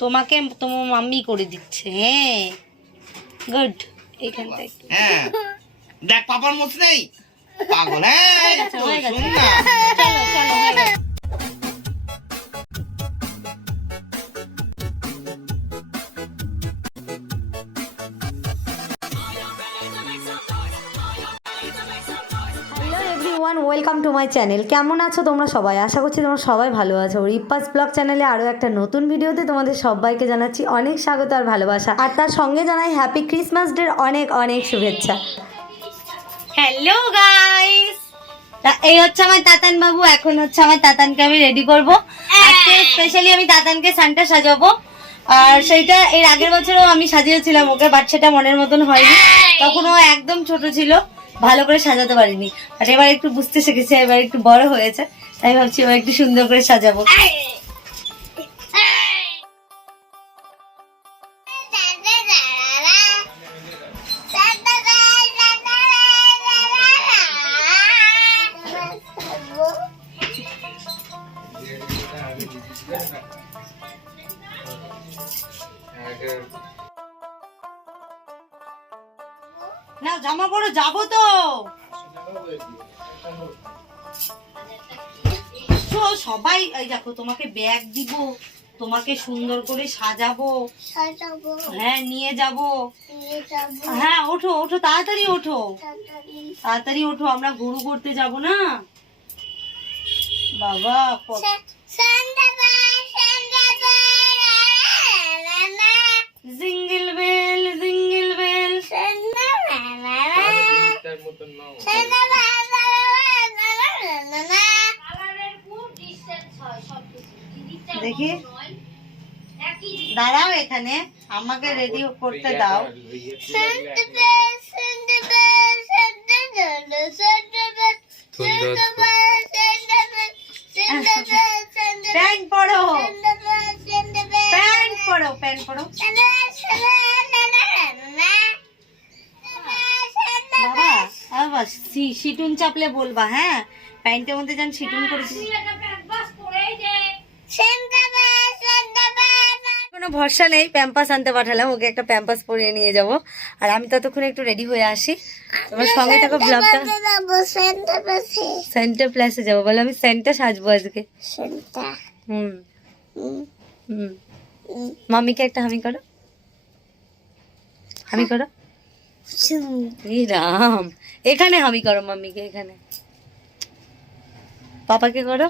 তোমাকে তোমার মাম্মি করে দিচ্ছে হ্যাঁ? গুড এখান একটু হ্যাঁ। দেখ। পাপার মুখ নেই। পাগল হ্যাঁ চলো চলো হয়ে everyone welcome to my channel কেমন আছো তোমরা সবাই? আশা করছি তোমরা সবাই ভালো আছো। রিপাস ব্লগ চ্যানেলে আরও একটা নতুন ভিডিওতে তোমাদের সবাইকে জানাচ্ছি অনেক স্বাগত আর ভালোবাসা। আর তার সঙ্গে জানাই হ্যাপি ক্রিসমাস ডের অনেক অনেক শুভেচ্ছা। হ্যালো গাইস এই হচ্ছে আমার তাতান বাবু এখন হচ্ছে আমার তাতানকে আমি রেডি করব। আজকে স্পেশালি আমি তাতানকে সানটা সাজাবো। আর সেইটা এর আগের বছরও আমি সাজিয়েছিলাম ওকে বাচ্চাটা মনের মতন হয়নি। তখন ও একদম ছোট ছিল। ভালো করে সাজাতে পারিনি। আর এবার একটু বুঝতে শিখেছি, এবার একটু বড় হয়েছে, তাই ভাবছি এবার একটু সুন্দর করে সাজাবো। সবাই এই দেখো তোমাকে ব্যাগ দিব তোমাকে সুন্দর করে সাজাবো। হ্যাঁ নিয়ে যাব। হ্যাঁ ওঠো ওঠো তাড়াতাড়ি ওঠো। তাড়াতাড়ি। ওঠো আমরা গরু করতে যাব না? বাবা জিঙ্গল বেল জিঙ্গল বেল। দেখি। দাঁড়াও এখানে, আমাকে রেডি করতে দাও। প্যান্ট পরো। প্যান্ট পরো প্যান্ট পরো। বাবা সিটুন চাপলে বলবা হ্যাঁ? প্যান্টের মধ্যে যেন সিটুন করেছি কোনো ভরসা নেই প্যাম্পাস আনতে পাঠালাম ওকে একটা প্যাম্পাস পরিয়ে নিয়ে যাব। আর আমি ততক্ষণ একটু রেডি হয়ে আসি। তোমার সঙ্গে থাকো ব্লগটা সেন্টার প্লাসে যাব বলে আমি সেন্টার সাজবো আজকে। হুম। হুম। মাম্মিকে একটা হামি করো। হামি করো। ই রাম। এখানে হামি করো মাম্মিকে এখানে। পাপাকে করো।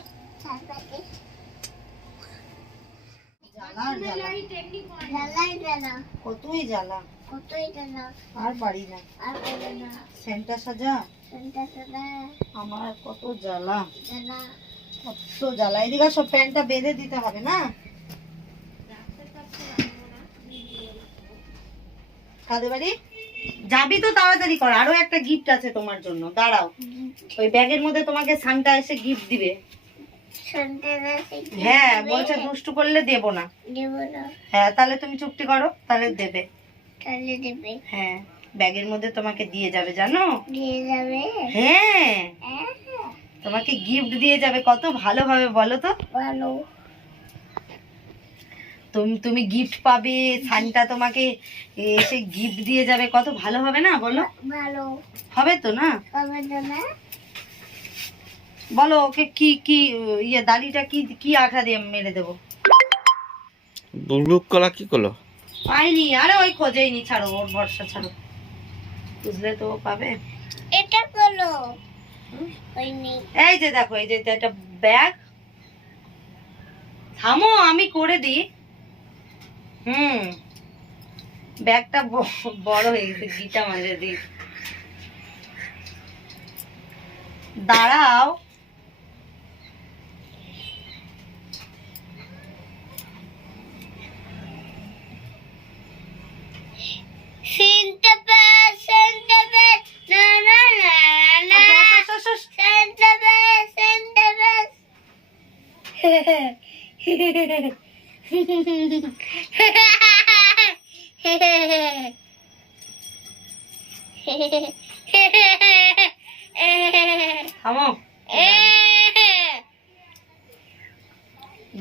কতই জ্বালা। আর পারি না। সেন্টা সাজা? আমার কত জ্বালা। কত জ্বালা এদিকে সব প্যান্টটা বেঁধে দিতে হবে না? কাদের বাড়ি? যাবি তো তাড়াতাড়ি কর আরও একটা গিফট আছে তোমার জন্য। দাঁড়াও। ওই ব্যাগের মধ্যে তোমাকে সানটা এসে গিফট দিবে। হ্যাঁ বলছে দুষ্টু করলে দেবো না। হ্যাঁ তাহলে তুমি চুপটি করো তাহলে দেবে। হ্যাঁ ব্যাগের মধ্যে তোমাকে দিয়ে যাবে জানো? হ্যাঁ। তোমাকে গিফট দিয়ে যাবে কত ভালোভাবে বলো তো? ভালো। তুমি তুমি গিফট পাবে সানটা তোমাকে এসে গিফট দিয়ে যাবে কত ভালো হবে না বলো? ভালো। হবে তো না? হবে তো না? বলো ওকে কি কি ইয়ে দাড়িটা কি কি আঠা দিয়ে মেরে দেবো? বুলুক কলা কি করল? পাইনি আরে ওই খোঁজেইনি ছাড়ো ওর ভরসা ছাড়ো। বুঝলে তো পাবে? এটা হয়নি এই যে দেখো এই যে এটা একটা ব্যাগ। থামো আমি করে দিই। হুম। ব্যাগটা বড় হয়ে গেছে গিটা মাঝে দিই দাঁড়াও সেন্টা প্যাস সেন্টা প্যাস না না না না আস, আস, আস, আস। সেন্টা সেন্টা প্যাস থামো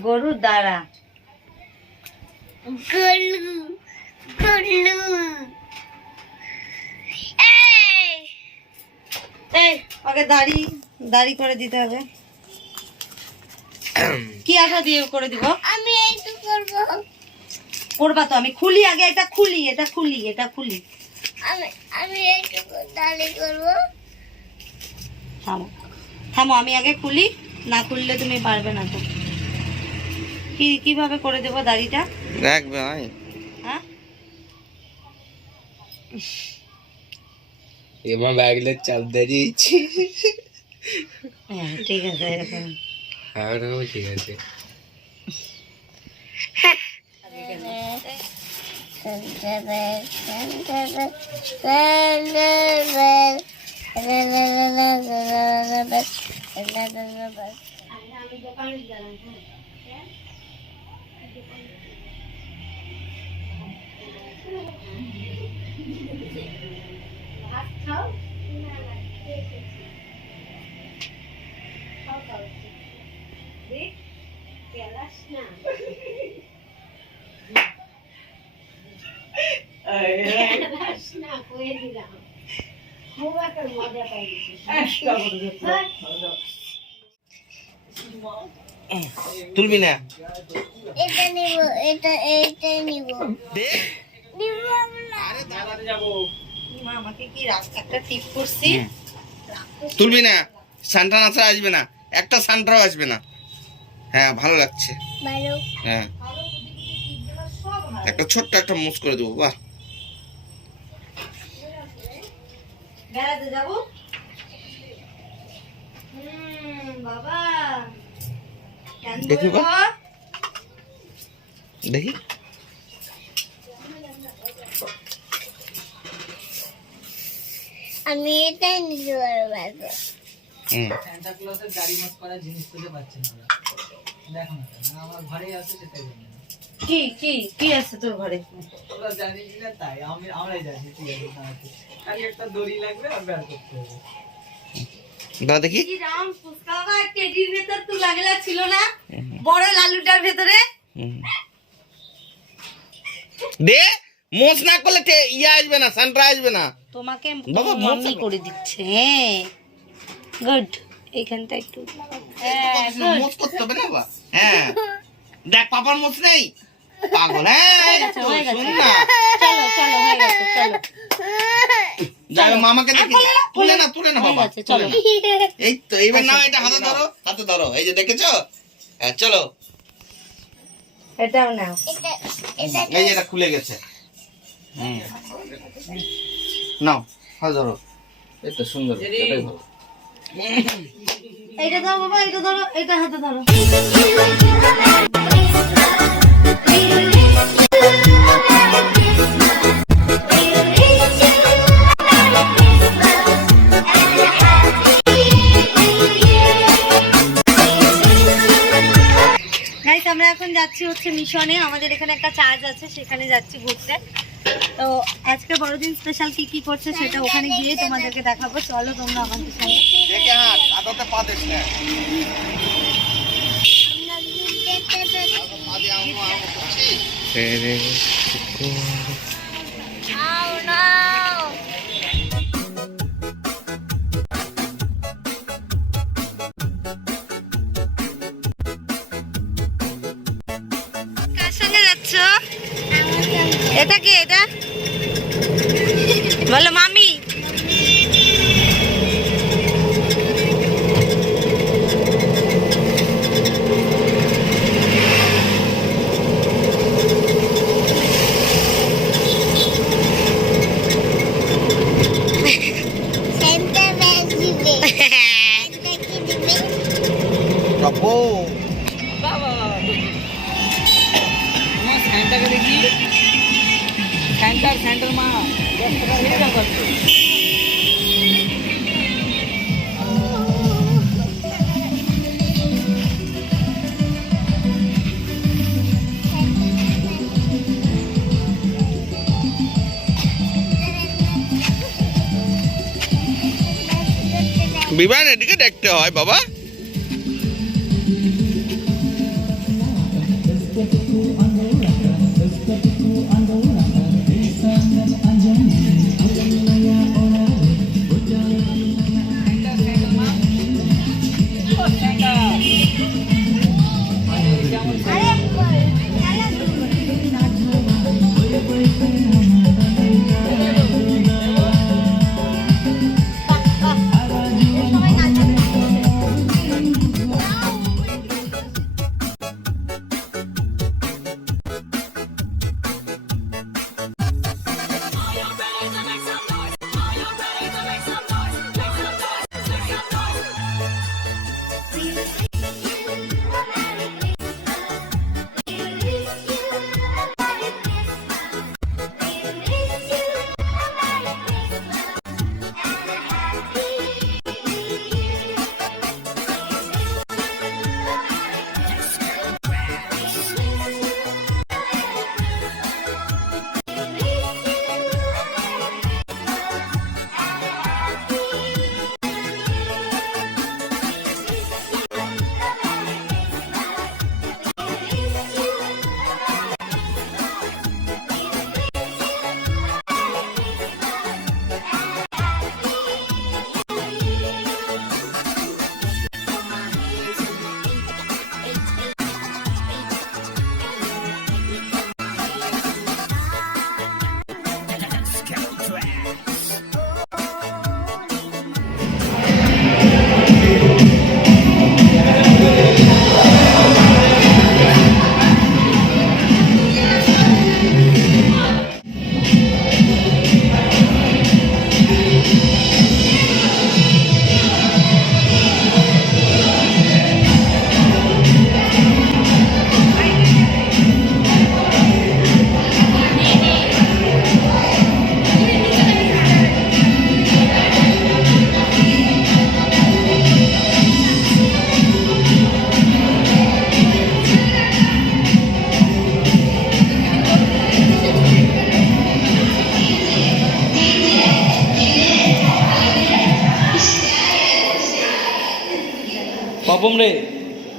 গরু দাঁড়া গুলু গুলু এই এই আগে দাড়ি দাড়ি করে দিতে হবে। কি আশা দিয়ে করে দিব? আমি এইটু করব। করবা তো আমি খুলি আগে এটা খুলি এটা খুলি এটা খুলি। আমি আমি এইটু করব। থামো। থামো আমি আগে খুলি না খুললে তুমি পারবে না তো। কি কীভাবে করে দেবো দাড়িটা? হ্যাঁ? এমা ব্যাগলে চাপ দিয়েছি। হ্যাঁ ঠিক আছে এরকম। হ্যাঁ ঠিক আছে। তুলবি না। এটা নিব এটা এইটাই নিব। দে। নিব আমরা। মা আমাকে কি একটা টিপ করছি? তুলবি না সান্টা নাচা আসবে না। একটা সান্টাও আসবে না। হ্যাঁ ভালো লাগছে। হ্যাঁ। একটা ছোট্ট একটা মুস করে দেবো বাহ। বেড়াতে যাব? বাবা। দেখি বা। দেখি। আমি এটাই নিতে পারব হুম। স্যান্টা ক্লজের গাড়ি মাস করা জিনিস খুঁজে পাচ্ছি না দেখো না আমার ঘরেই আছে সেটাই কি কি কি আছে তোর ঘরে? তোমরা জানিস না তাই আমি আমরাই জানি ঠিক আছে খালি একটা দড়ি লাগবে আর বের করতে হবে। দাও দেখি। কি রাম ফুসকা টেডির ভেতর তো লাগলা ছিল না। বড় লালুটার ভেতরে। দে। মোস না করলে ইয়ে আসবে না সান্টা আসবে না। তোমাকে বাবা, মাম্মি করে দিচ্ছে হ্যাঁ। গুড এইখানটা একটু হ্যাঁ করতে হবে না হ্যাঁ। দেখ পাপার নেই। পাগল হ্যাঁ হয়ে। শুন না। চলো চলো হয়ে গেছে চলো। যাবে মামাকে দেখি। তুলে না তুলে না বাবা চলো। এই তো এইবার না এটা হাতে ধরো হাতে ধরো। এই যে দেখেছ? হ্যাঁ চলো। এটাও নাও। এই যে এটা খুলে গেছে। হুম। নাও হাতে ধরো। সুন্দর এটাই ভালো। এইটা দাও বাবা এটা ধরো এটা হাতে ধরো। গাইস আমরা এখন যাচ্ছি হচ্ছে মিশনে। আমাদের এখানে একটা চার্জ আছে সেখানে যাচ্ছি ঘুরতে। তো আজকে বড়দিন স্পেশাল কি কি করছে সেটা ওখানে গিয়ে তোমাদেরকে দেখাবো। চলো তোমরা আমাদের সঙ্গে। দেখে বিমান এদিকে দেখতে হয় বাবা।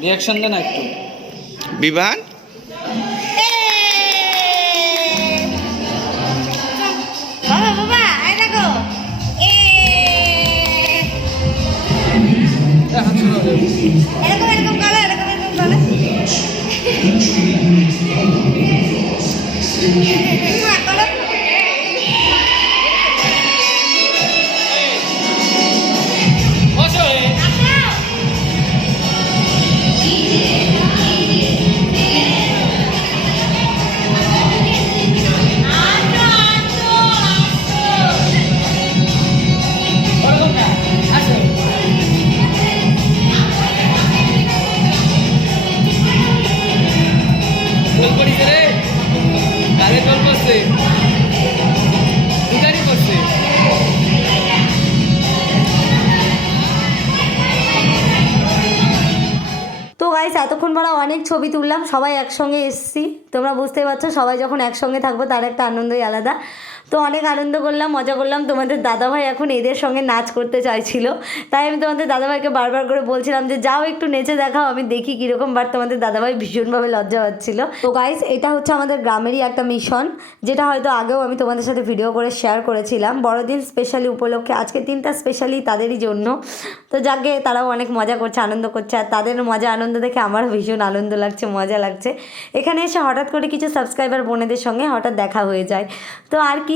রিয়াকশন দে না একটু। বিভান? এরকম এরকম করো এরকম এরকম করো। এতক্ষণ পরে অনেক ছবি তুললাম, সবাই একসঙ্গে এসছি। তোমরা বুঝতে পারছ, সবাই যখন একসঙ্গে থাকব, তার একটা আনন্দই আলাদা। তো অনেক আনন্দ করলাম, মজা করলাম। তোমাদের দাদাভাই এখন এদের সঙ্গে নাচ করতে চাইছিল। তাই আমি তোমাদের দাদাভাইকে বারবার করে বলছিলাম যে, যাও একটু নেচে দেখাও, আমি দেখি কীরকম বাট তোমাদের দাদাভাই ভীষণভাবে লজ্জা পাচ্ছিল। তো গাইস এটা হচ্ছে আমাদের গ্রামেরই একটা মিশন যেটা হয়তো আগেও আমি তোমাদের সাথে ভিডিও করে শেয়ার করেছিলাম। বড়দিন স্পেশালি উপলক্ষে, আজকে দিনটা স্পেশালি তাদেরই জন্য। তো যাকে, তারাও অনেক মজা করছে, আনন্দ করছে, আর তাদের মজা, আনন্দ দেখে আমারও ভীষণ আনন্দ লাগছে, মজা লাগছে। এখানে এসে হঠাৎ করে কিছু সাবস্ক্রাইবার বোনেদের সঙ্গে হঠাৎ দেখা হয়ে যায়। তো আর কি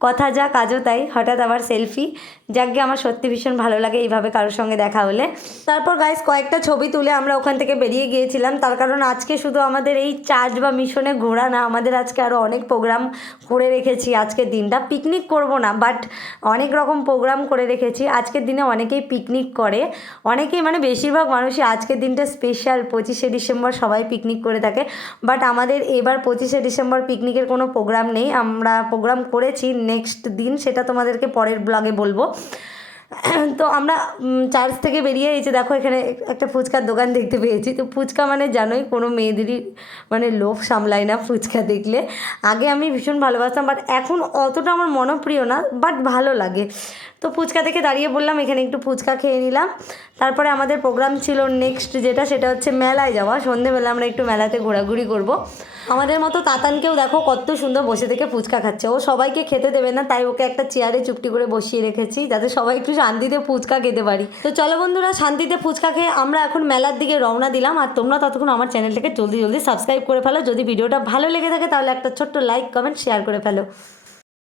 কথা যা কাজও তাই। হঠাৎ আবার সেলফি। যাকে আমার সত্যি ভীষণ ভালো লাগে এইভাবে কারোর সঙ্গে দেখা হলে। তারপর গাইস কয়েকটা ছবি তুলে আমরা ওখান থেকে বেরিয়ে গিয়েছিলাম। তার কারণ আজকে শুধু আমাদের এই চার্চ বা মিশনে ঘোরা না, আমাদের আজকে আরও অনেক প্রোগ্রাম করে রেখেছি। আজকের দিনটা পিকনিক করব না বাট অনেক রকম প্রোগ্রাম করে রেখেছি। আজকের দিনে অনেকেই পিকনিক করে। অনেকেই মানে বেশিরভাগ মানুষই আজকের দিনটা স্পেশাল পঁচিশে ডিসেম্বর সবাই পিকনিক করে থাকে। বাট আমাদের এবার পঁচিশে ডিসেম্বর পিকনিকের কোনো প্রোগ্রাম নেই। আমরা প্রোগ্রাম করেছি নেক্সট দিন সেটা তোমাদেরকে পরের ব্লগে বলব। তো আমরা চার্চ থেকে বেরিয়ে এই যে দেখো এখানে একটা ফুচকার দোকান দেখতে পেয়েছি। তো ফুচকা মানে জানোই, কোনো মেয়েদেরই মানে লোভ সামলায় না ফুচকা দেখলে। আগে আমি ভীষণ ভালোবাসতাম বাট এখন অতটা আমার মনপ্রিয় না বাট ভালো লাগে। তো ফুচকা থেকে দাঁড়িয়ে বললাম, এখানে একটু ফুচকা খেয়ে নিলাম। তারপরে আমাদের প্রোগ্রাম ছিল নেক্সট যেটা, সেটা হচ্ছে মেলায় যাওয়া। সন্ধেবেলা আমরা একটু মেলাতে ঘোরাঘুরি করব। আমাদের মতো তাতানকেও দেখো কত সুন্দর বসে থেকে ফুচকা খাচ্ছে। ও সবাইকে খেতে দেবে না, তাই ওকে একটা চেয়ারে চুপটি করে বসিয়ে রেখেছি, যাতে সবাই একটু শান্তিতে ফুচকা খেতে পারি। তো চলো বন্ধুরা, শান্তিতে ফুচকা খেয়ে আমরা এখন মেলার দিকে রওনা দিলাম। আর তোমরা ততক্ষণ আমার চ্যানেলটাকে জলদি জলদি সাবস্ক্রাইব করে ফেলো। যদি ভিডিওটা ভালো লেগে থাকে, তাহলে একটা ছোট্ট লাইক কমেন্ট শেয়ার করে ফেলো।